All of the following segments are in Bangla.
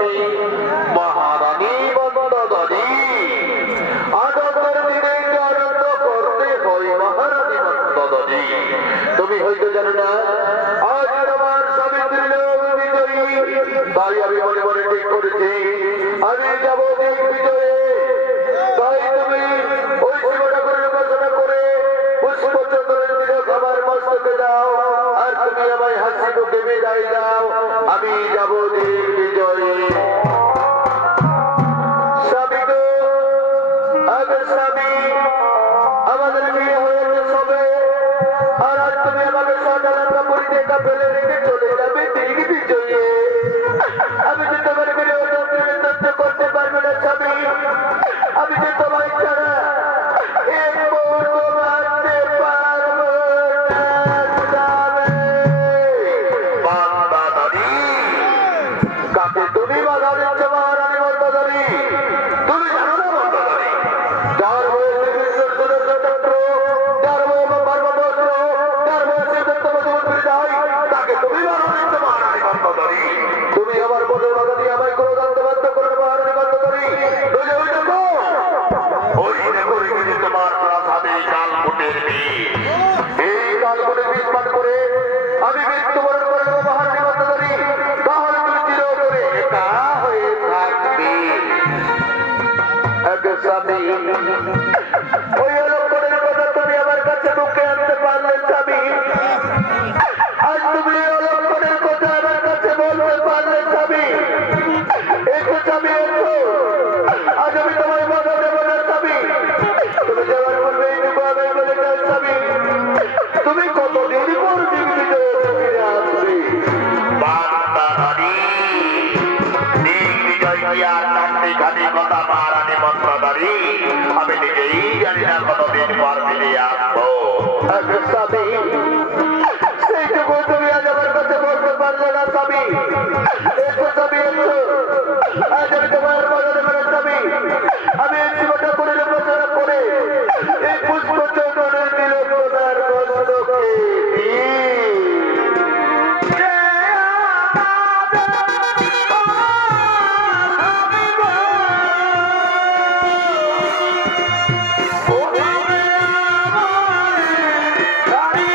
তুমি মহারানী মন্দোদরী আনন্দের দিনে আনন্দ করতে হয় মহারানী মন্দোদরী। তুমি হয়তো জানো না আজ তোমার স্বামী লোক বিজয়ী, তাই আমি মনে মনে ঠিক করেছি আমি যাবো দিক বিজয়ে। তাই তুমি ওই শিবঠাকুরের উপাসনা করে পুষ্পচন্দ্রের তিলক আমার মস্তকে দাও আর তুমি আমায় হাসি মুখে বিদায় দাও। আমি যাবো দিক বিজয়ে। স্বামী গো, আগের স্বামী, আমাদের বিয়ে হয়েছে সবে, আর আজ তুমি আমাকে সকালটা পরিচয়টা ফেলে রেখে চলে যাবে দিক বিজয়ে। আমি যে তোমার বিরোধ সহ্য করতে পারবো না স্বামী, আমি যে তোমার ছাড়া এক মুহূর্ত বাঁচতে পারবো না স্বামী। মন্দোদরী, কাকে তুমি বাধা দিচ্ছ মহারানী মন্দোদরী? তুমি জানো না মন্দোদরী, যার বয়সে বিশ্বের সুদর্শন চক্র, যার বয়সে পর্বতস্ত্র, যার বয়সে দত্তমধুমন্ত্রী যায়, তাকে তুমি বাধা দিচ্ছ মহারানী মন্দোদরী। তুমি আমার পথের বাধা দিয়ে আমায় ক্রোধান্ত বাধ্য করবে মহারানী মন্দোদরী। ওই দেখো রেখেছে তোমার প্রাসাদে কালকুটের বীজ। এই কালকুটের বীজ পান করে আমি মৃত্যুবরণ করে দেবো মহারানী মন্দোদরী। তাহলে তুমি চিরতরে একা হয়ে থাকবে। এক স্বামী, ওই অলক্ষণের কথা তুমি আমার কাছে মুখে আনতে পারলে স্বামী। আজ তুমি অলক্ষণের কথা আমার কাছে বলতে পারলে স্বামী। একটু স্বামী এসো, আজ আমি তোমার কথা দেব না স্বামী। তুমি যাওয়ার পূর্বে এইটুকু আমি বলে যাই স্বামী, তুমি কতদিন পর দিক বিজয়ে ফিরে আসবে। মন্দোদরী, দিক বিজয় কি আর চারটি খালি কথা মহারানী মন্দোদরী? আমি নিজেই জানি না কতদিন পর ফিরে আসবো। স্বামী, সেইটুকু তুমি আজ আমার কাছে বলতে পারলে না স্বামী। একটু স্বামী এসো, আজ আমি তোমার কথা দেব না স্বামী। আমি এই শিবঠাকুরের উপাসনা করে এই পুষ্পচন্দ্রের তিলক তোমার মস্তকে দিই। Daddy!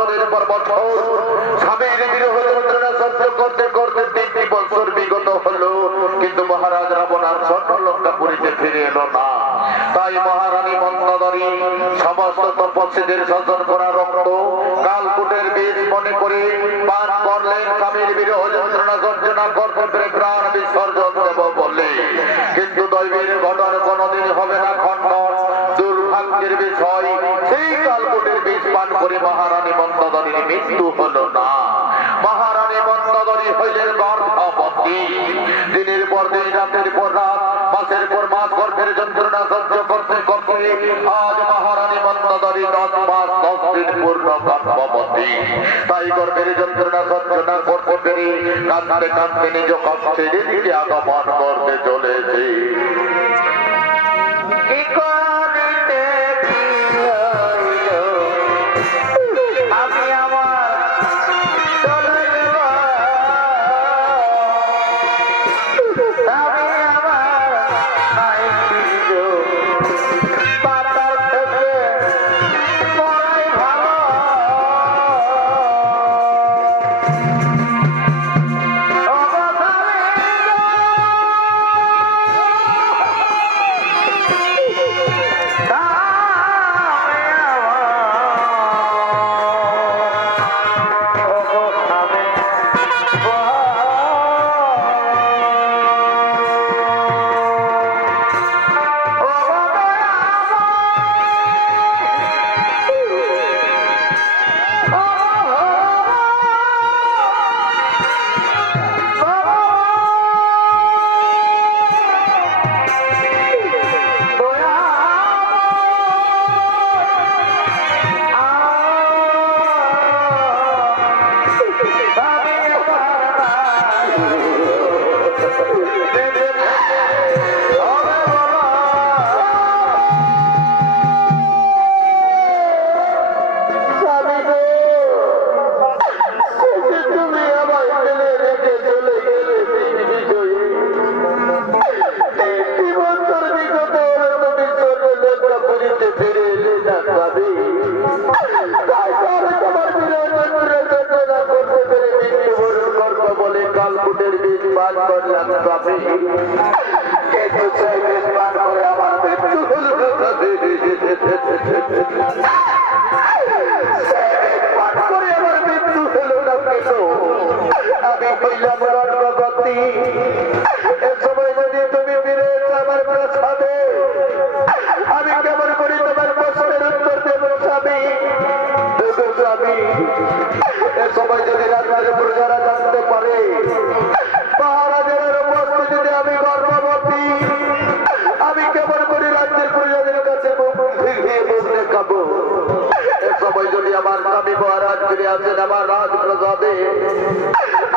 বছরের পর বছর স্বামীর বিরহ যন্ত্রণা সহ্য করতে করতে 3টি বছর বিগত হলো, কিন্তু মহারাজ রাবণ আর স্বর্ণলঙ্কাপুরীতে ফিরে এলো না। তাই মহারানী মন্দোদরী সমস্ত তপস্বীদের শাসন করা রক্ত কালকূটের বীজ মনে করে পান করলেন। স্বামীর বিরহ যন্ত্রণা সহ্য না করতে পেরে প্রাণ বিসর্জন দেব বলে, কিন্তু দৈবের ঘটনা কোনদিন হবে না খণ্ডন। দুর্ভাগ্যের বিষয়, সেই কালকূটের বীজ পান করে মহারানী মন্দোদরীর মৃত্যু হলো না। মহারানী মন্দোদরী হইলেন গর্ভবতী। দিনের পর দিন, রাতের পর রাত, মাসের পর মাস গর্ভের যন্ত্রণা সহ্য করতে করতে আজ মহারানী মন্দোদরী 10 মাস 10 দিন পূর্ণ গর্ভবতী। তাই গর্ভের যন্ত্রণা সহ্য না করতে পেরে কাঁদতে কাঁদতে নিজ কক্ষে দিদিকে আগমন করতে চলেছে। কি করিতে কি হইল, আমি আমার চলে যাব, আমি আমার নাই ফিরব, পাতার থেকে পড়াই ভালো।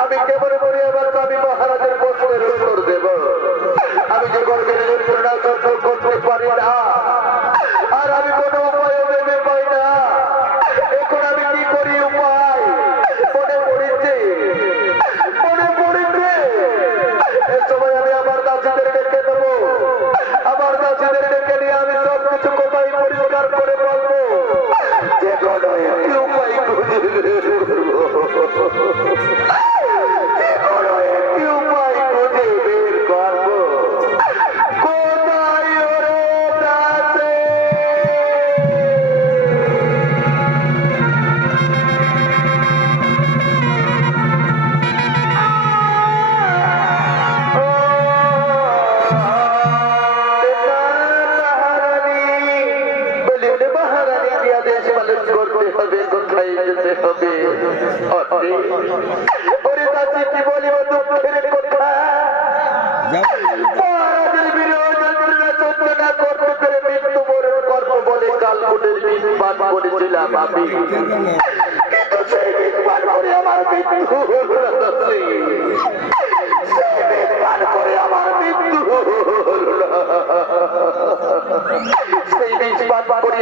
আমি কেমন করে আমার স্বামী মহারাজের প্রশ্নের উত্তর দেব? আমি যে গর্বের যন্ত্রণা সহ্য করতে পারি না, আর আমি কোনো উপায় ভেবে পাই না। এখন আমি কি করি? উপায় মনে পড়েছে, মনে পড়েছে। এ সময় আমি আমার দাসীদের ডেকে দেবো, আমার দাসীদের ডেকে নিয়ে আমি সব কিছু কোথায় পরিষ্কার করে বলবো, যে কোনো একটি উপায় খুঁজে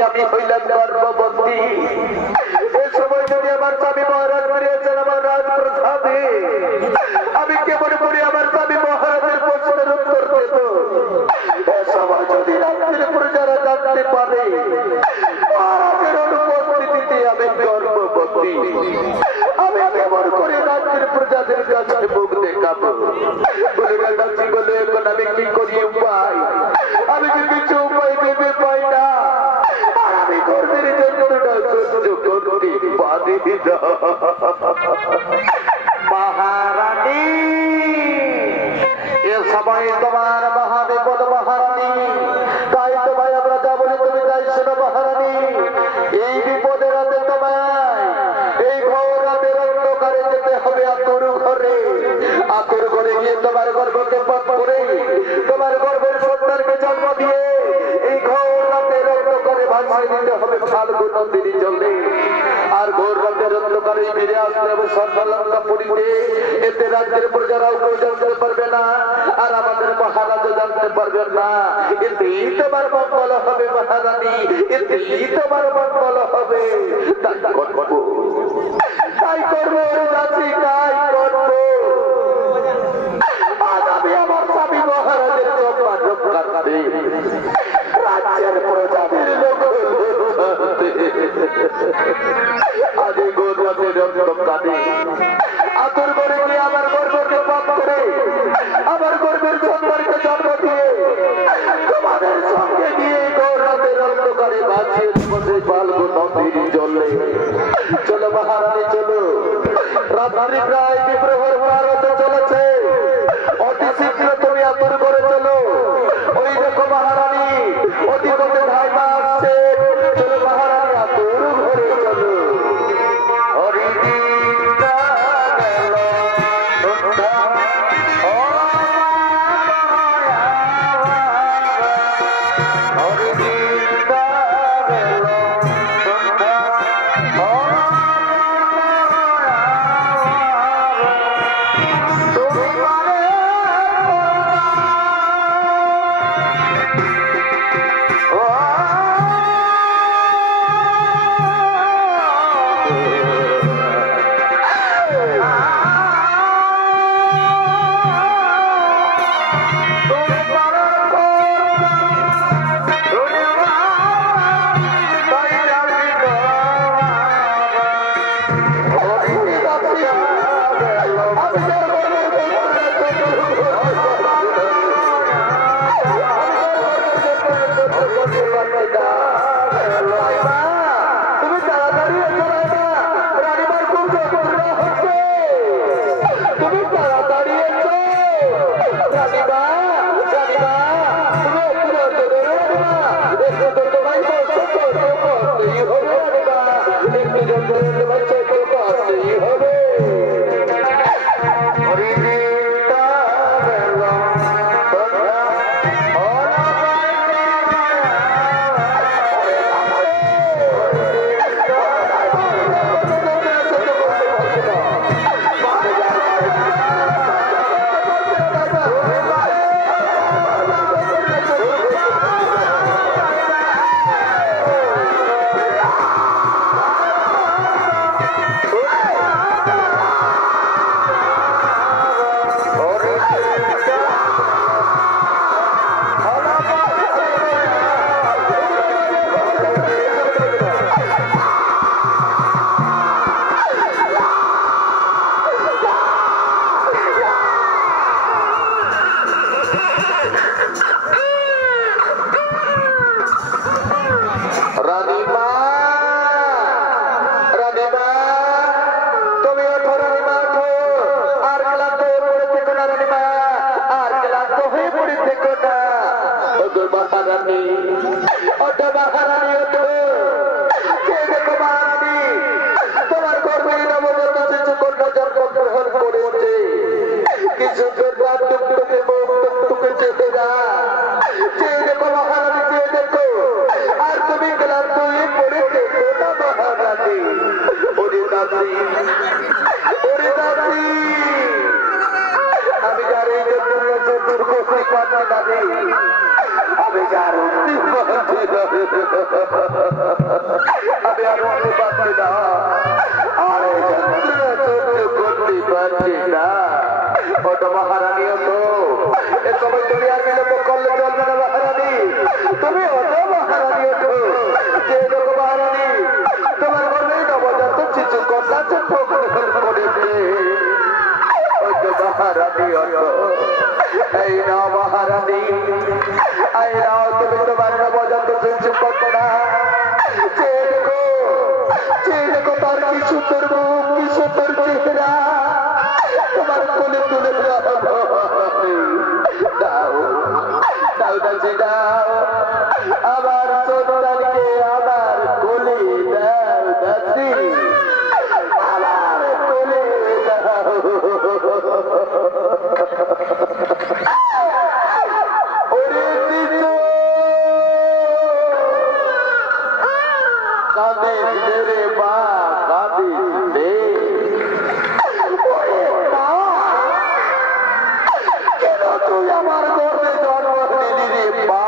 আমি হইলাম গর্ভবতী। এ সময় যদি আমার স্বামী মহারাজ বেরিয়েছেন আমার রাজপ্রসাদে, আমি কেমন করে আমার স্বামী মহারাজের প্রশ্নের উত্তর দেব? এ সময় যদি রাজ্যের প্রজারা জানতে পারে মহারাজের অনুপস্থিতিতে আমি গর্ভবতী, মহারানী এ সময় তোমার মহাবিপদ মহারানী, তাই তো ভাই আমরা যা বলি তুমি তাই শোনো মহারানী। এই বিপদের রাতে তোমায় এই ঘোর রাতের অন্ধকারে যেতে হবে আতুর ঘরে। আতুর ঘরে গিয়ে তোমার গর্ভকে পথ করে তোমার গর্ভের সন্তানকে জন্ম দিয়ে এই ঘোর রাতের অন্ধকারে ভাসিয়ে দিতে হবে ফাল্গুন নদীর জলে। আর ঘোর রাতের অন্ধকারে ফিরে আসতে হবে সর্বলঙ্কা পুরীতে। এতে রাজ্যের প্রজারাও কেউ জানতে পারবে না, আর আমাদের মহারাজা জানতে পারবেন না। এতেই তোমার মঙ্গল হবে মহারানী, এতেই তোমার মঙ্গল হবে। তাই করবো, তাই করবো যাচ্ছি, তাই করবো। আজ আমি আমার স্বামী মহারাজের সম্মান রক্ষা করে রাজ্যের প্রজাদের লোক আজ এই গৌরবের অন্ধকারে আতুর করে গিয়ে আমার গর্বকে পাপ করে আমার গর্বের সন্তানকে জন্ম দিয়ে তোমাদের সঙ্গে গিয়ে গৌরবের অন্ধকারে বাঁচিয়ে বসে ফাল্গুন নদীর জলে। চলো মহারানী চলো, রাত্রি প্রায় বিপ্রহর পার হতে চলেছে। অতি শীঘ্র তুমি আতুর করে চলো। ওই দেখো মহারানী অতি পথে ধাইমা আসছে। চলো মহারানী আতুর ঘরে চলো। হরিদিনটা গেল সন্ধ্যা, হরিদিনটা গেল সন্ধ্যা, দেখো তার কি সুন্দর আমার কোলে তুলে দাও দাও দাসী দাও আমার সন্তানকে আমার কোলে দাও দাসী আমার কোলে দাও ওরে শিশু কাঁদিস রে মা কাঁদিস রে কেন তুই আমার গর্বে জন্ম নিলি রে মা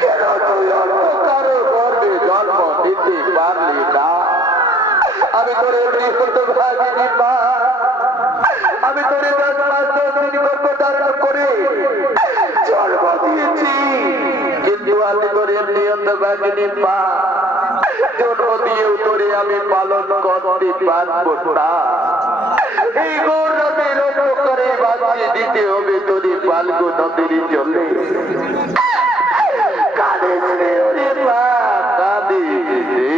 কেন তুই অন্য কারো গর্বে জন্ম নিতে পারলি না আমি তোরে গৃহস্থ ভাগিনি মা আমি তোরে 10 মাস 10 দিন গর্ভধারণ করে জন্ম দিয়েছি কিন্তু আমি তোরে নিয়ত ভাগিনি মা জন্ম দিয়েও তোরে আমি পালন করতে পারবো না এই গৌরবে রোগ করে বাঁচিয়ে দিতে হবে তোরে পালগো নদীর জলে কাঁদিস রে ওরে মা কাঁদিস রে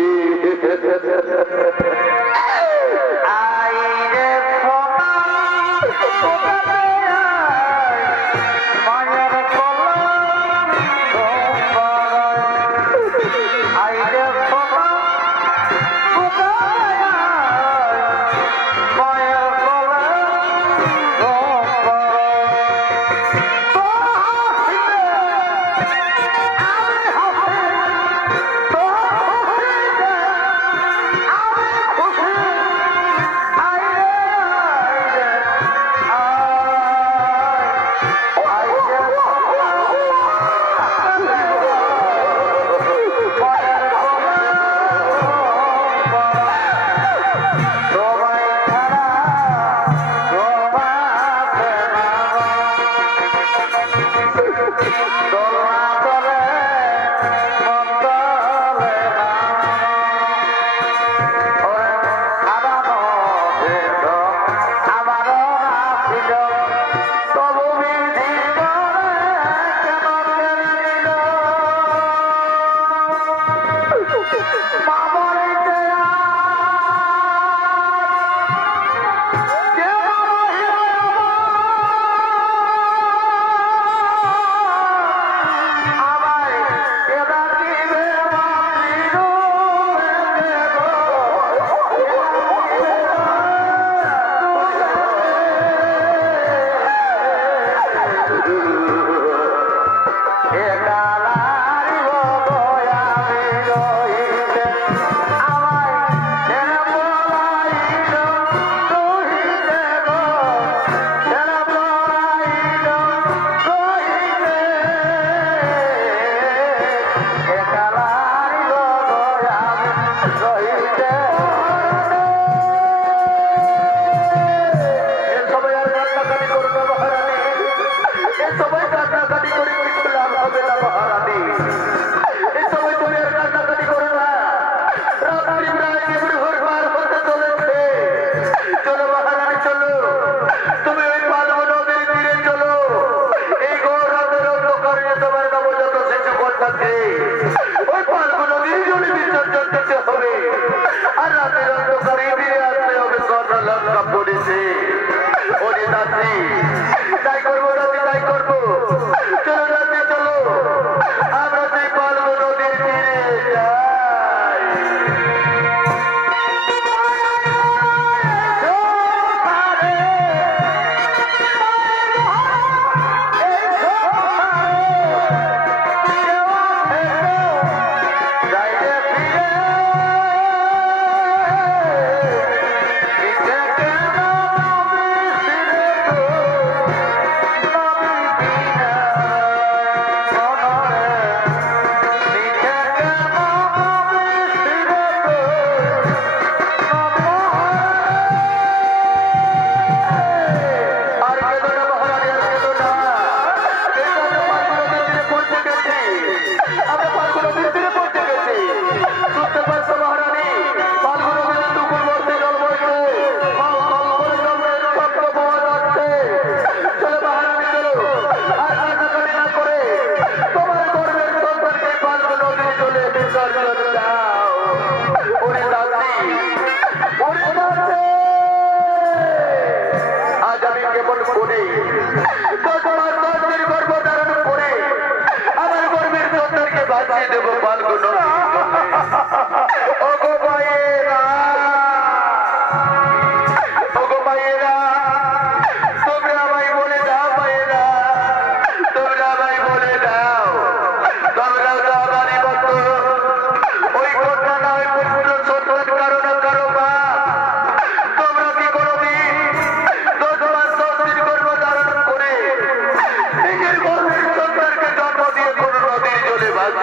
তাই করবো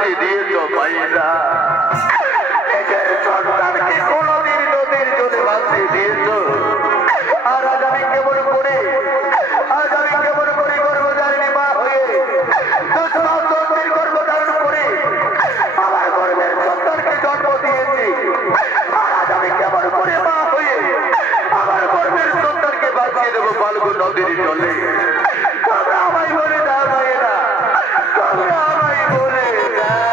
ভাসিয়ে দিয়েছ মাইরা, নিজের সন্তানকে কোনদিন নদীর জলে ভাসিয়ে দিয়েছ। আর আজ আমি কেমন করে গর্ভধারিণী মা হয়ে দুঃসন্তানের গর্ভধারণ করে আমার গর্ভের সন্তানকে জন্ম দিয়েছি। আজ আমি কেমন করে মা হয়ে আমার গর্ভের সন্তানকে বাঁচিয়ে দেবো ফাল্গুন নদীর জলে। তোমরা আমায় বলে দাও মায়েরা, তোমরা আমায় বলে দাও।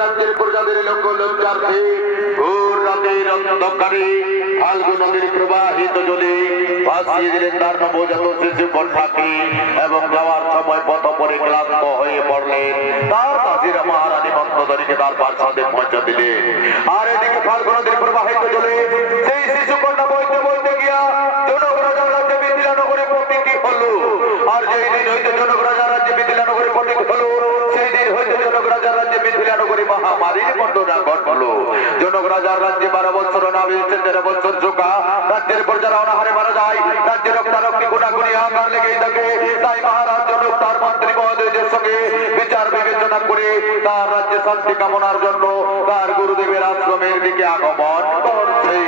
রাজ্যের প্রজাদের লক্ষ্য লজ্জার্থে ভোর রাতে রত্ন অন্ধকারে ফাল্গু নদীর প্রবাহিত জলে ভাসিয়ে দিলেন তার নবজাত শিশু কন্যাকে এবং যাওয়ার সময় পথ পরে ক্লান্ত হয়ে পড়লেন। তার দাসীরা মহারানী মন্দোদরীকে তার প্রাসাদে পৌঁছে দিলেন। আর এদিকে ফাল্গু নদীর প্রবাহিত জলে সেই শিশু কন্যা বইতে বইতে গিয়া জনক রাজার রাজ্যে মিথিলা নগরে পতিত হলো। আর যেই দিন হইতে জনক রাজার রাজ্যে মিথিলা নগরে পতিত হলো, সেই দিন হইতে জনক রাজার রাজ্যে মিথিলা নগরে মহামারীর ঘটনা ঘটলো। জনক রাজার রাজ্যে 12 বছর না বেশি 13 বছর যোগা রাজ্যের প্রজারা অনাহারে মারা যায়। রাজ্যের রক্তারক্তি গুণাগুণি আকার লেগেই থাকে। তাই মহারাজ জনক তার মন্ত্রী মহোদয়দের সঙ্গে বিচার বিবেচনা করে তার রাজ্যে শান্তি কামনার জন্য তার গুরুদেবের আশ্রমের দিকে আগমন করছে।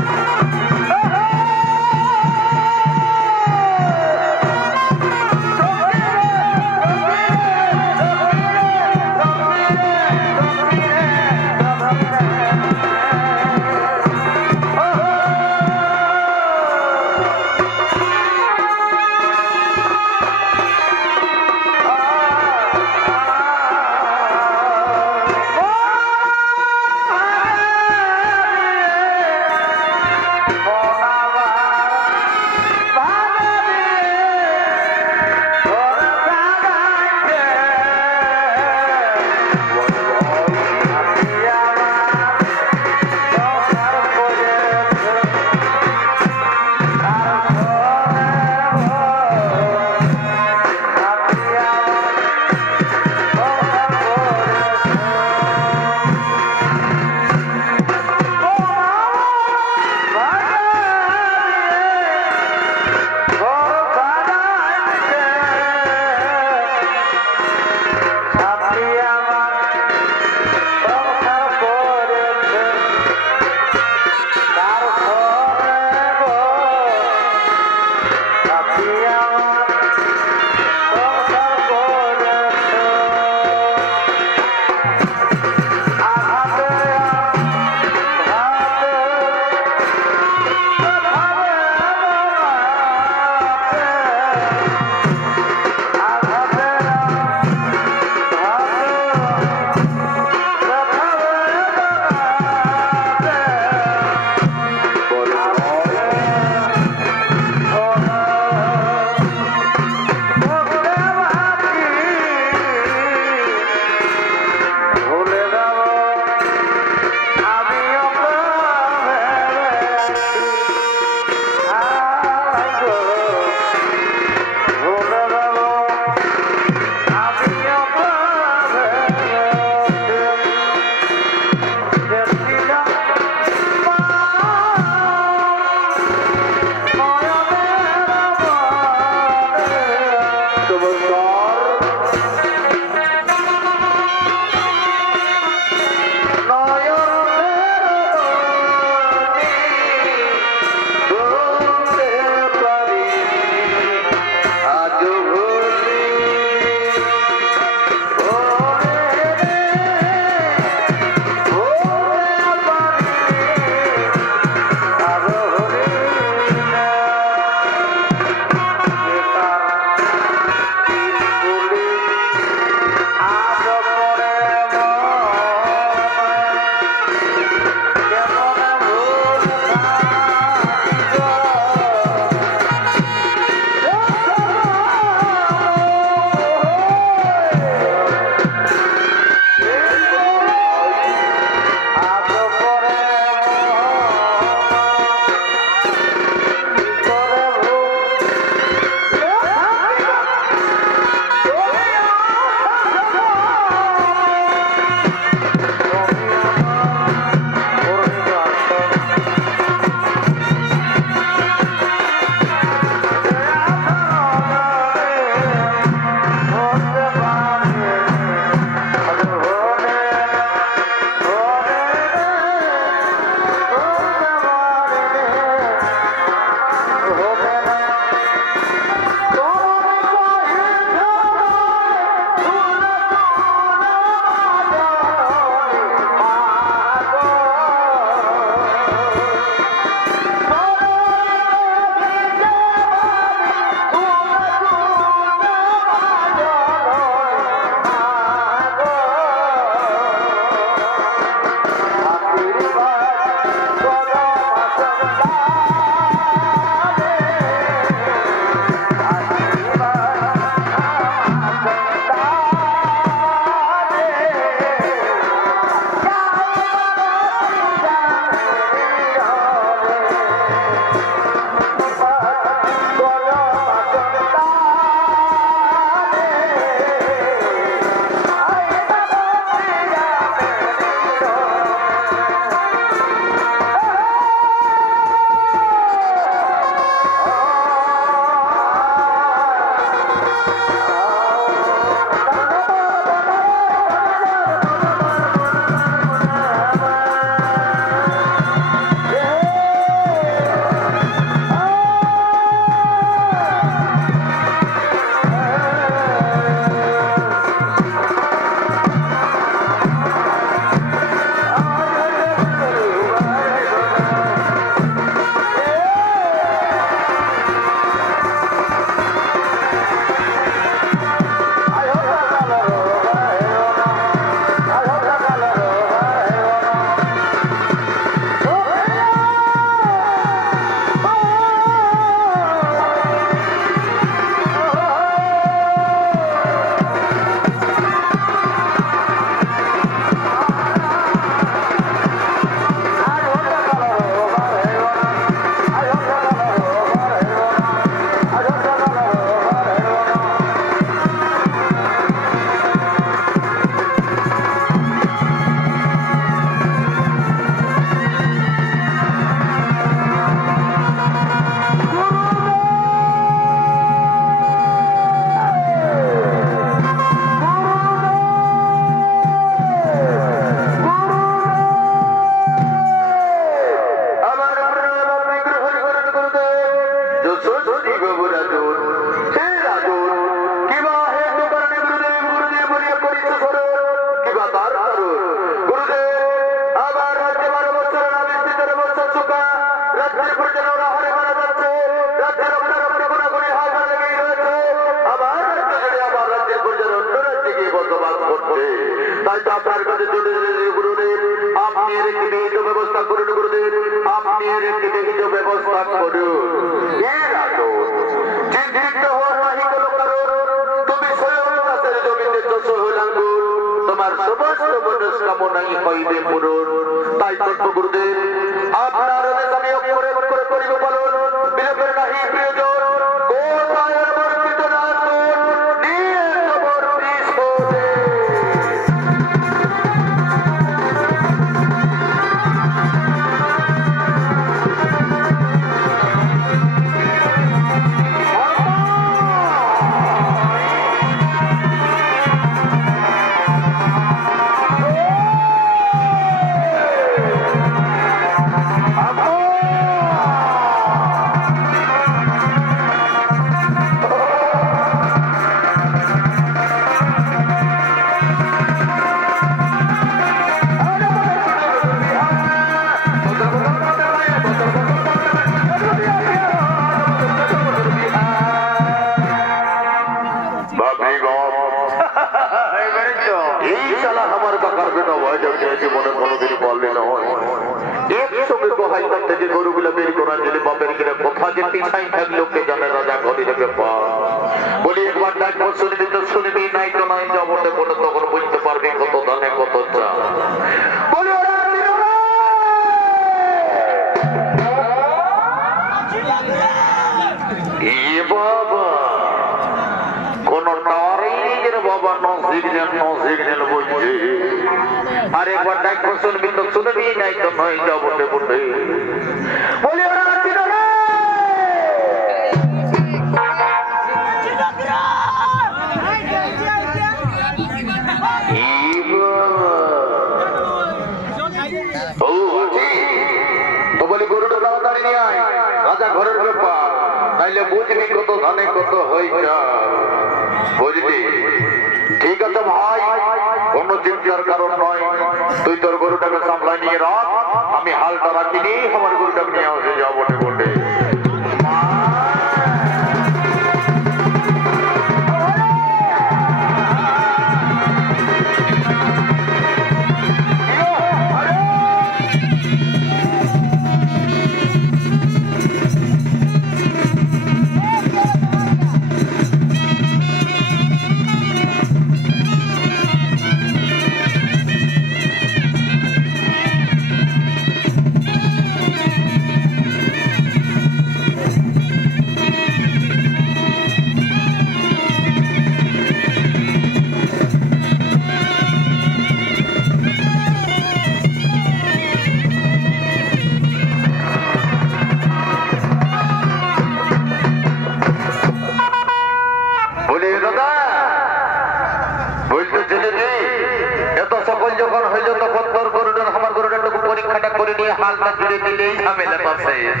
হালটা জুড়ে দিলেই ঝামেলাটা শেষ।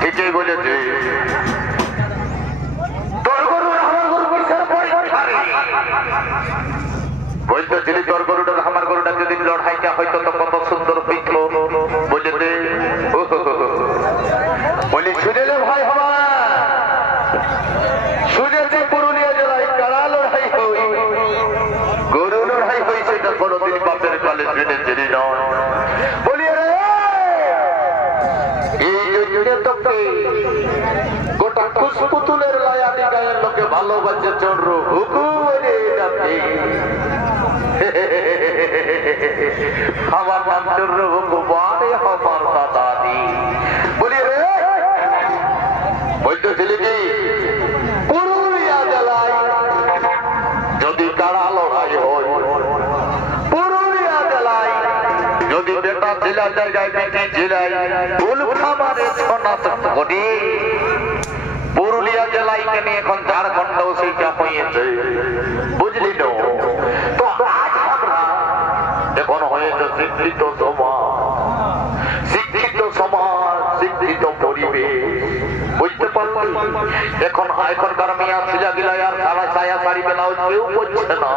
ঠিকই বলেছে। তোর গরু আমার গরু কিসের পরীক্ষা রে? বলতেছিলি তোর গরুটা আমার গরুটা যদি লড়াইটা হয়তো তো কত সুন্দর হইত। বলে দে বলি শুনেলে ভাই আমার শুনেছি পুরুলিয়া জেলায় কারা লড়াই হই, গরু লড়াই হই সেটা কোনোদিন বাপের কালে শুনেছিলি নয়। বলি এই জন্য তোকে গোটা কুসপুতুলের লায়ানি গায়ের লোকে ভালোবাসে চন্দ্র হুকু বলে যাবে। আমার নাম চন্দ্র হুকু বারে আমার দাদাদি। বলি রে বলতেছিলি কি পুরুলিয়া জেলায় যদি কারা লড়াই হয়, পুরুলিয়া জেলায় যদি বেটা জেলা জায়গায় বেটি জেলায় ফুলখামারে ছনাত ঘটে, পুরুলিয়া জেলায় কেন এখন ঝাড়খণ্ড সেইটা হয়েছে বুঝলি তো। তো আজ আমরা এখন হয়েছে শিক্ষিত সমাজ, শিক্ষিত সমাজ, শিক্ষিত পরিবেশ, বুঝতে পারলি? এখনকার মেয়া ছিলা গিলায় আর সারা ছায়া শাড়ি বেলাও কেউ বলছে না।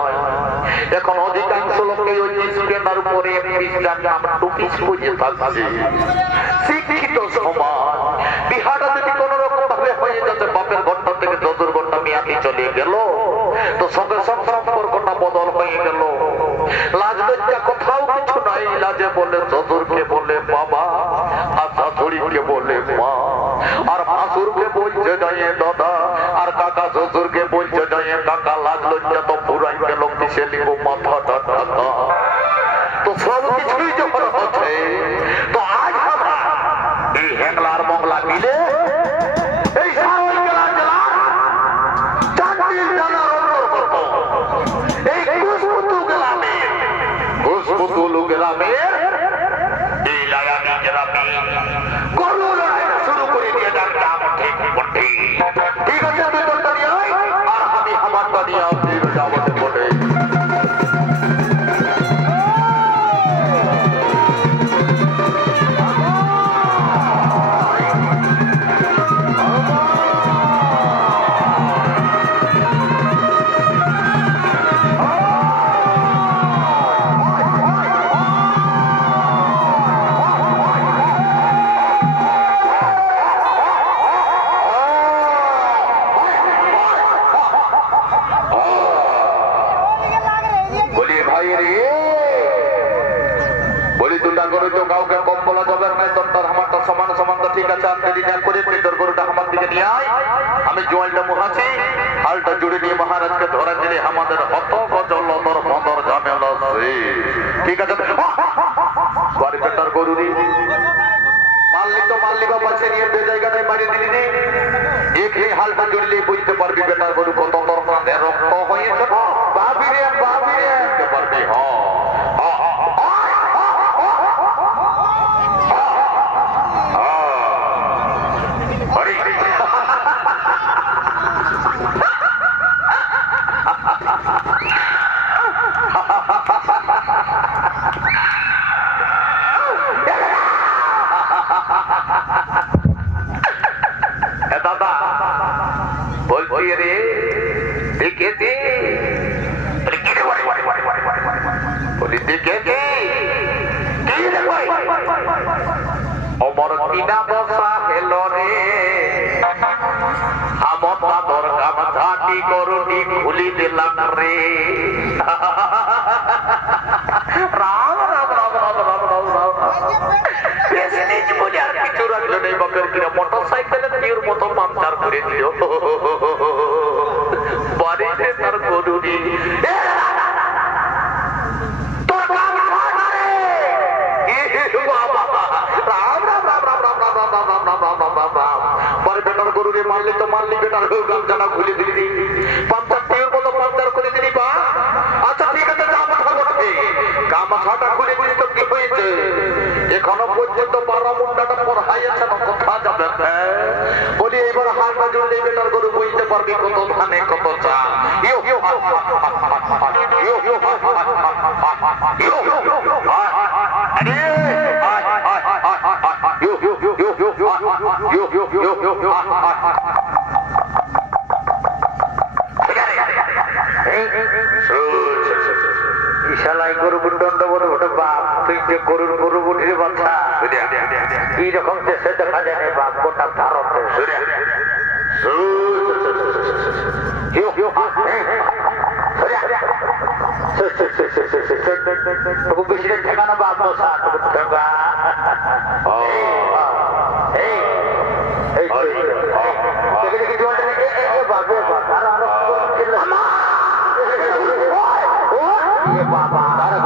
এখন অধিকাংশ লোকে ওই স্ট্যান্ডার উপরে টুপিস বুঝে থাকছে। শিক্ষিত সমাজ বিহারটা যদি কোন রকম ভাবে হয়ে যাচ্ছে, বাপের ঘরটা থেকে চতুর ঘরটা মেয়াকে চলে গেল, তো সঙ্গে সঙ্গে সম্পর্কটা বদল হয়ে গেল। লাজ লজ্জা কোথাও কিছু নাই। লাজে বলে চতুরকে বলে বাবা, আর শাশুড়িকে বলে মা, আর ভাসুরকে বলছে যায় দাদা, আর কাকা শ্বশুরকে বলছে যায় কাকা। লাজ লজ্জা তো পুরাই গেল, কিসে লিব মাথাটা ঢাকা। তো সব কিছুই যখন হচ্ছে, তো আজ আমরা এই হ্যাংলার মংলা মিলে এই সারাইকেলা জেলা চাঁদিল জানার অন্তর্গত এই কুসপুতুল গ্রামের এই লায়ানি গ্রামে গরু লড়াই শুরু করে দিয়ে ডাকতাম। ঠিক বটে, ঠিক আছে, আমি তোরটা নিয়ে আয় আর আমি আমারটা নিয়ে আসি যাবতে বটে। কাউকে কম বলা যাবে না, তোর আমারটা সমান সমান। তো ঠিক আছে, আপনি দিন করে তোর গরুটা আমার দিকে নিয়ে আয়, আমি জোয়ালটা মুহাছি, হালটা জুড়ে নিয়ে মহারাজকে ধরা দিলে আমাদের হত গজল তোর বদর ঝামেলা। ঠিক আছে, বাড়ি পেটার গরু দি মারলি তো মারলি বা পাশে নিয়ে বে জায়গাটায় বাড়ি দিলি নি। এখানে হালটা জুড়লে বুঝতে পারবি বেটার গরু কত তোর কাঁধে রক্ত হয়েছে। পারবি রে পারবি। দাদা বলছি রে দেখেছি, বলি দেখেছি অমর কিনা বসা হেল রে, আমার দাদর গামছাটি গরুটি খুলি দিলাম রে। রাম রাম রাম রাম রাম রাম রাম আর কিছু রাখলো নেই বাপের কিনা মোটর সাইকেলের টিউর মতো পাংচার করে দিল বাড়িতে তার গরুটি। গরুকে মারলি তো মারলি, বেটার গামছাটা খুলে দিলি, পাংচার টিউর মতো পাংচার করে দিলি। বা আচ্ছা ঠিক আছে, গামছাটা খুলে দিলি তো কি হয়েছে? এখনো পর্যন্ত 12 মুন্ডাটা পড়াইছে না, কোথা যাবে? বলি এবার হালটা জুড়লে বেটার গরু বুঝতে পারবি কত ধানে কত চা। শালাই গরু দণ্ড বড় ওটা বাপ তুই যে গরুর গরু বুটির বাচ্চা কি রকম দেশে দেখা যায় না বাপ গোটা ভারতে বেশি ঠেকানো বাপ ঠেকা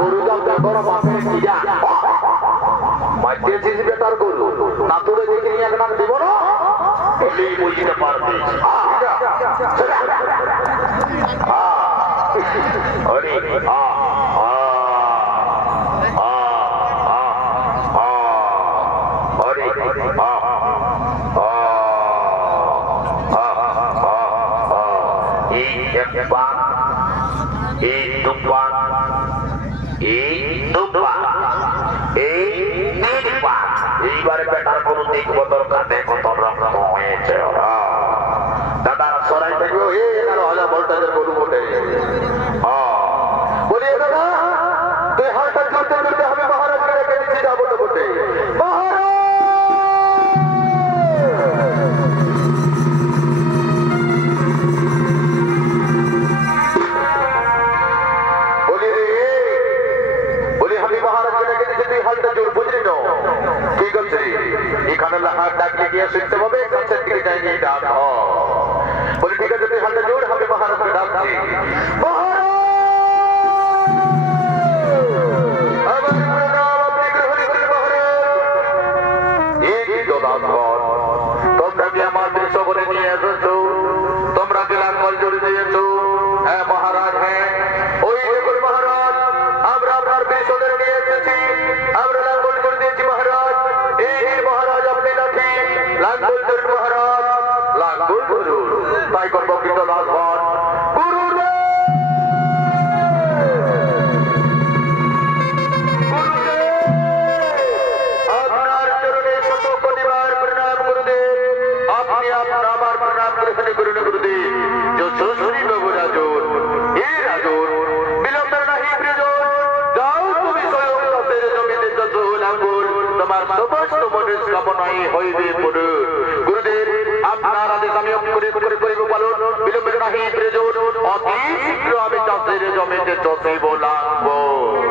গরু বড় বাপের খিজা মাইতেছিস বেটার গরু না তোরে দেখে নিয়ে এক নাম দেব না বলেই বুঝতে পারবে অরে এইবারে বেটার কোনো দিক বদল কাটে কত রকম হয়েছে দাদা সরাই থাকবে ভোল্টেজের গরু বটে বলি দাদা তুই হালটা জুড়তে জুড়তে আমি মহারাজকে রেখে দিচ্ছি যাবো তো বটে শুনতে হবে গাছের দিকে যাইনি ডাক বলি ঠিক আছে তুই হাতে জোর আমি মহারাজকে ডাকছি তোমরা কি আমার দৃশ্য করে নিয়ে এসেছো তোমরা কি লাঙ্গল জড়ি দিয়েছো হ্যাঁ মহারাজ হ্যাঁ ওই দেখুন মহারাজ আমরা আপনার বৃষদের নিয়ে এসেছি আমরা লাঙ্গল করে দিয়েছি মহারাজ এই মহারাজ আপনি লাঠি লাঙ্গল ধরুন মহারাজ লাঙ্গল ধরুন তাই করবো কিন্তু লালবন গুরু আপনার চরণে কত পরিবার প্রণাম গুরুদেব আপনি আপনার আমার প্রণাম করে গুরুদেব जो सुश्री बाबू राजोर ए राजोर विलंब नहीं प्रियजन जाओ তুমি স্বয়ং তাদের জমিতে যত লাঙ্গল তোমার সমস্ত মনের কামনাই হইবে পুরো গুরুদেব আপনার আদেশ আমি অক্ষরে করে করিব পালন বিলম্ব नहीं প্রিয়জন অতি শীঘ্র আমি তাদের জমিতে চষিব লাঙ্গল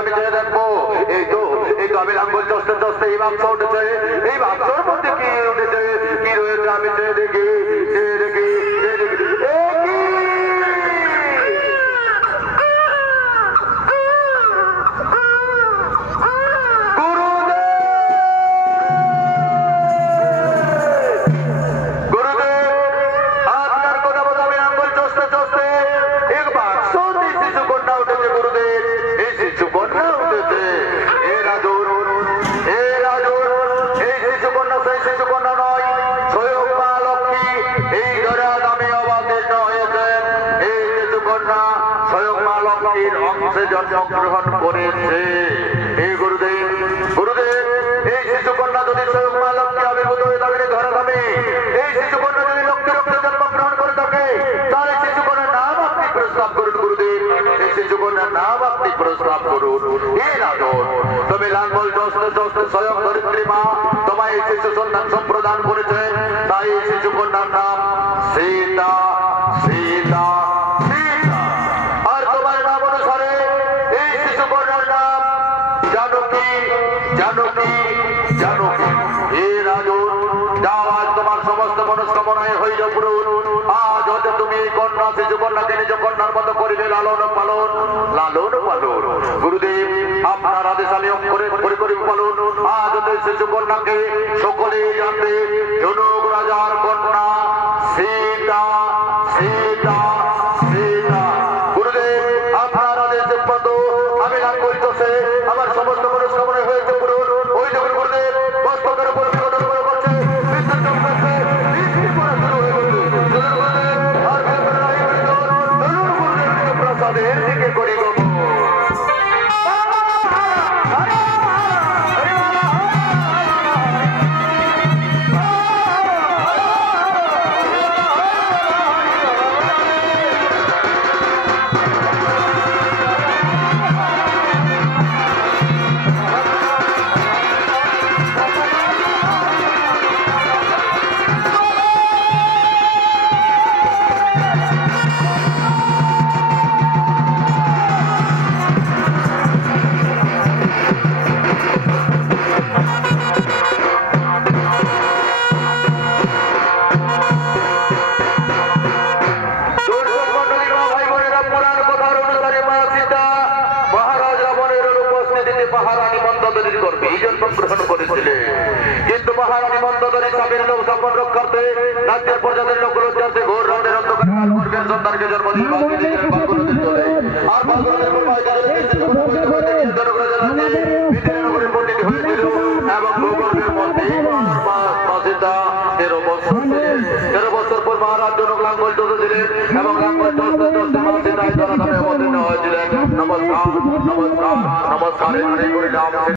আমি চেয়ে দেখবো এই তো আমি লাঙ্গল চষতে চষতে এই বাক্স উঠেছে এই বাক্সর মধ্যে কি উঠেছে কি রয়েছে আমি চেয়ে দেখি জন্মগ্রহণ করেছে এই গুরুদেব এই শিশুকন্যা যদি স্বয়ং মা লক্ষ্মী আবির্ভূত হয়ে থাকে ধরা যাবে এই শিশুকন্যা যদি লক্ষ্মী রক্তে জন্মগ্রহণ করে থাকে তাহলে শিশুকন্যার নাম আপনি প্রস্তাব করুন গুরুদেব এই শিশুকন্যার নাম আপনি প্রস্তাব করুন এই রাজন তবে লাঙ্গল চষতে স্বয়ং ধরিত্রী মা তোমায় এই শিশু সন্তান সম্প্রদান করেছে তাই এই শিশুকন্যার নাম সীতা মনস্কামনায় হইল পূরণ। আজ হতে তুমি এই কন্যা শিশু কন্যাকে নিজ কন্যার মতো করিবে লালন পালন লালন পালন। গুরুদেব আপনার আদেশ আমি অক্ষরে করে করিব পালন। আজ হতে শিশু কন্যাকে সকলেই জানবে জনক রাজার কন্যা সীতা সীতা সীতা। গুরুদেব আপনার আদেশ পদ আমি গান করিতেছে আমার সমস্ত মনস্কামনা হয়েছে পূরণ। ওই যখন গুরুদেব মস্তকের উপর বিনোদন করে করছে বিদ্যুৎ চমকাচ্ছে বৃষ্টি পড়া শুরু হয়ে গেছে। গুরুদেব আর বের নাই গুরুদেব প্রসাদের দিকে করি গো। কিন্তু মহারানী মন্দোদরী স্বামীর লোক সম্পদ রক্ষার্থে রাজ্যের প্রজাদের লোকলজ্জার্থে ঘোর রাতের অন্ধকার কাল করবেন সন্তানকে জন্মদিন ফাল্গুনদের চলে। আর ফাল্গুনের জনগণের পণ্ডিত হয়েছিল এবং ভূগর্ভের মধ্যে 13 বছর পর মহারাজ জনক লাঙ্গল ছিলেন এবং লাঙ্গল ধরা ধামে অবতীর্ণ হয়েছিলেন। নমস্কার নমস্কার নমস্কার